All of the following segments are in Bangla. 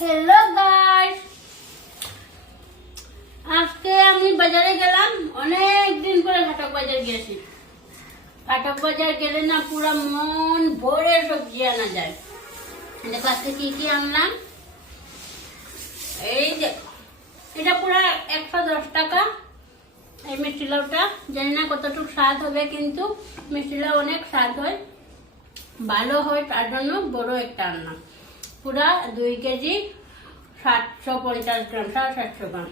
হ্যালো গাইস আজকে আমি বাজারে গেলাম, অনেক দিন পরে ঘাটক বাজার গেছি। ঘাটক বাজার গেলে না পুরো মন ভরে সবজি আনা যায়। দেখো আজকে কি কি আনলাম? এই যে, এটা পুরো একশো দশ টাকা। এই মিষ্টি লাউটা, জানি না কতটুকু স্বাদ হবে, কিন্তু মিষ্টি লাউ অনেক স্বাদ হয়। ভালো হয়, তার জন্য বড় একটা আনলাম। পুরা দুই কেজি সাতশো পঞ্চাশ গ্রাম, সাড়ে সাতশো গ্রাম।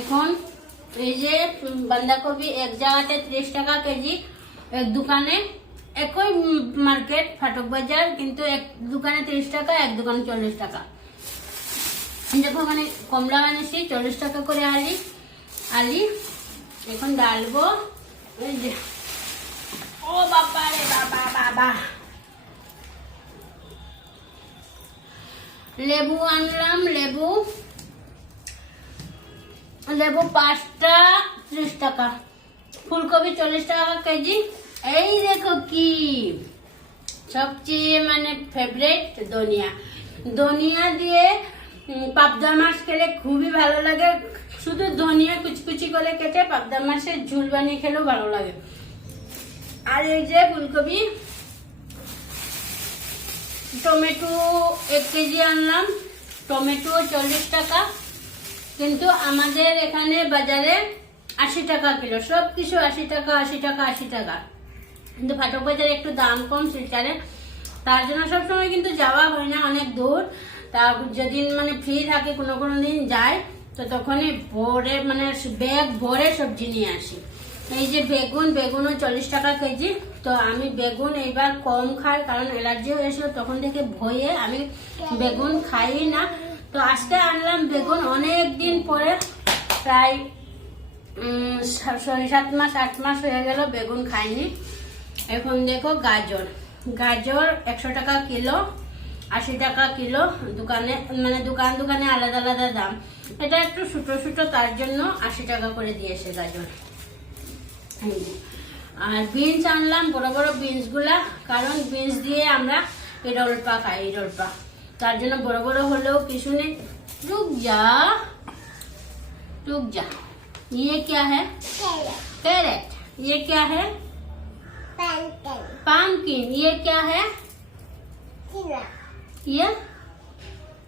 এখন এই যে বাঁধাকপি এক জায়গাতে ত্রিশ টাকা কেজি, এক দোকানে একই মার্কেট, ফাটক বাজার, কিন্তু এক দোকানে ত্রিশ টাকা, এক দোকানে চল্লিশ টাকা। দেখো মানে কমলা আনিছি চল্লিশ টাকা করে আলি। আলি, এখন ডালবো ও বাবা রে বাবা বাবা। লেবু আনলাম, লেবু। লেবু পাঁচটা, ত্রিশ টাকা। ফুলকপি চল্লিশ টাকা কেজি। এই দেখো কি? সবচেয়ে মানে ফেভারেট ধনিয়া। ধনিয়া দিয়ে পাবদা মাছ খেলে খুবই ভালো লাগে। শুধু ধনিয়া কুচকুচি করে কেটে পাবদা মাছের ঝুল বানিয়ে খেলেও ভালো লাগে। আর এই যে ফুলকপি টমেটো এক কেজি আনলাম। টমেটো চল্লিশ টাকা। কিন্তু আমাদের এখানে বাজারে আশি টাকা কিলো। সব কিছু আশি টাকা আশি টাকা আশি টাকা। কিন্তু ফাটক বাজারে একটু দাম কম শিলচারে তার জন্য সবসময় কিন্তু যাওয়া হয় না, অনেক দূর। তা যেদিন মানে ফ্রি থাকে, কোনো কোনো দিন যায়, তো তখনই ভোরে মানে ব্যাগ ভরে সবজি নিয়ে আসি। এই যে বেগুন, বেগুনও চল্লিশ টাকা কেজি। তো আমি বেগুন এইবার কম খাই, কারণ অ্যালার্জি হয়েছিল তখন থেকে ভয়ে আমি বেগুন খাই না। তো আজকে আনলাম বেগুন অনেক দিন পরে, প্রায় ছয় সাত মাস, আট মাস হয়ে গেল বেগুন খাইনি। এখন দেখো গাজর। গাজর একশো টাকা কিলো, আশি টাকা কিলো, দোকানে মানে দোকান, দোকানে আলাদা আলাদা দাম। এটা একটু ছোটো ছোটো, তার জন্য আশি টাকা করে দিয়েছে গাজর। আর বিনস আনলাম বড় বড় বিনস গুলা কারণ বিনস দিয়ে আমরা ইরলপা খাই ইরলপা তার জন্য বড় বড় হলেও কিছু নেই রুক যা रुक जा ये क्या है कैरेट ये क्या है पामकिन ये क्या है ये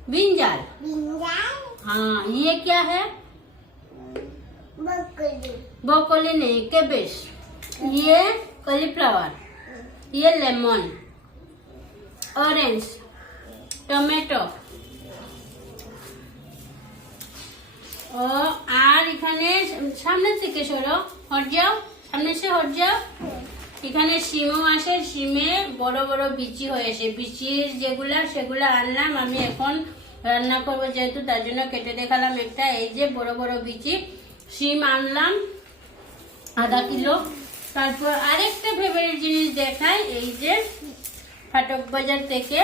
ब्रिंजल हाँ ये क्या है ब्रोकोली नहीं कैबेज ये कॉलीफ्लावर ये लेमन ऑरेंज टमेटो ও আর এখানে সামনে থেকে সরো হট যাও সামনে সে হট যাও এখানে শিমও আসে শিমে বড় বড় বিচি হয়েছে বিচির যেগুলা সেগুলা আনলাম আমি এখন রান্না করবো যেহেতু তার জন্য কেটে দেখালাম একটা এই যে বড় বড় বিচি শিম আনলাম, আধা কিলো। তারপর আরেকটা ফেভারিট জিনিস দেখাই, এই যে ফাটক বাজার থেকে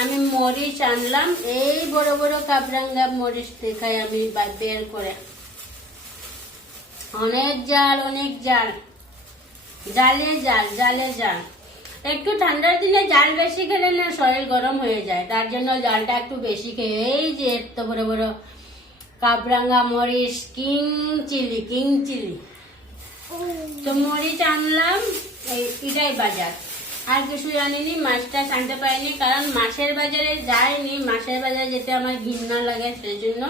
আমি মরিচ আনলাম। এই বড় বড় কাবরাঙ্গা মরিচ দেখাই আমি বের করে। অনেক জাল অনেক জাল। জালে জাল জালে জাল। একটু ঠান্ডার দিনে জাল বেশি খেলে না শরীর গরম হয়ে যায়। তার জন্য জালটা একটু বেশি খেয়ে এই যে এত বড় বড় কাবরাঙ্গা মরিচ, কিং চিলি কিং চিলি। তো মরিচ আনলাম এটাই বাজার। আর কিছু জানিনি মাছটা আনতে পারিনি, কারণ মাছের বাজারে যাইনি। মাছের বাজারে যেতে আমার ঘৃণা লাগে, সেই জন্য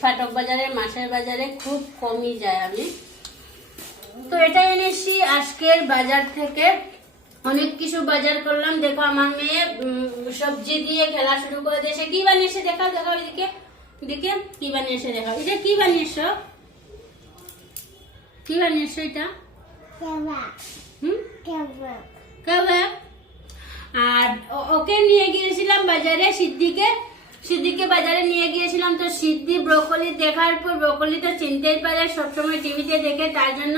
ফাটক বাজারে, মাছের বাজারে খুব কমই যায় আমি। তো এটাই এনেছি, আজকের বাজার থেকে। অনেক কিছু বাজার করলাম। দেখো, আমার মেয়ে সবজি দিয়ে খেলা শুরু করে দিয়েছে। কি বানিয়েছে? দেখাও দেখাও এদিকে এদিকে কি বানিয়েছে দেখাও এটা কি বানিয়েছো? কি বানিয়েছো এটা? আর ওকে নিয়ে গিয়েছিলাম বাজারে সিদ্দিকে। সিদ্দিকে বাজারে নিয়ে গিয়েছিলাম। তো সিদ্ধি ব্রোকলি দেখার পর, ব্রোকলি তো চিনতেই পারে, সবসময় টিভিতে দেখে, তার জন্য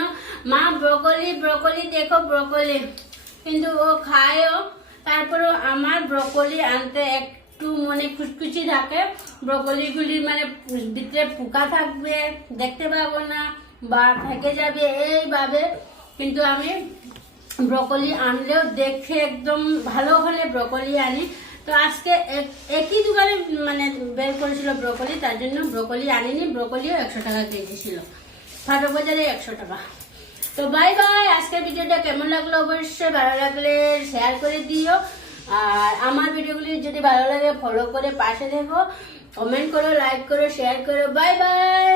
মা ব্রোকলি ব্রোকলি দেখো, ব্রোকলি। কিন্তু ও খায়ও। তারপরেও আমার ব্রোকলি আনতে একটু মানে খুচখুচি থাকে। ব্রোকলিগুলি মানে ভিতরে পোকা থাকবে, দেখতে পাবো না বা থেকে যাবে এইভাবে। কিন্তু আমি ব্রকলি আনলেও দেখে একদম ভালো হলে ব্রকলি আনি। তো আজকে এক- একই দোকানে মানে বের করেছিল ব্রকলি, তার জন্য ব্রকলি আনিনি। ব্রকলিও একশো টাকা কেজি ছিল। ফাটক বাজারে একশো টাকা। তো বাই বাই আজকের ভিডিওটা কেমন লাগল অবশ্যই ভালো লাগলে শেয়ার করে দিও। আর আমার ভিডিওগুলি যদি ভালো লাগে ফলো করে পাশে দেখো কমেন্ট করো লাইক করো শেয়ার করো। Bye bye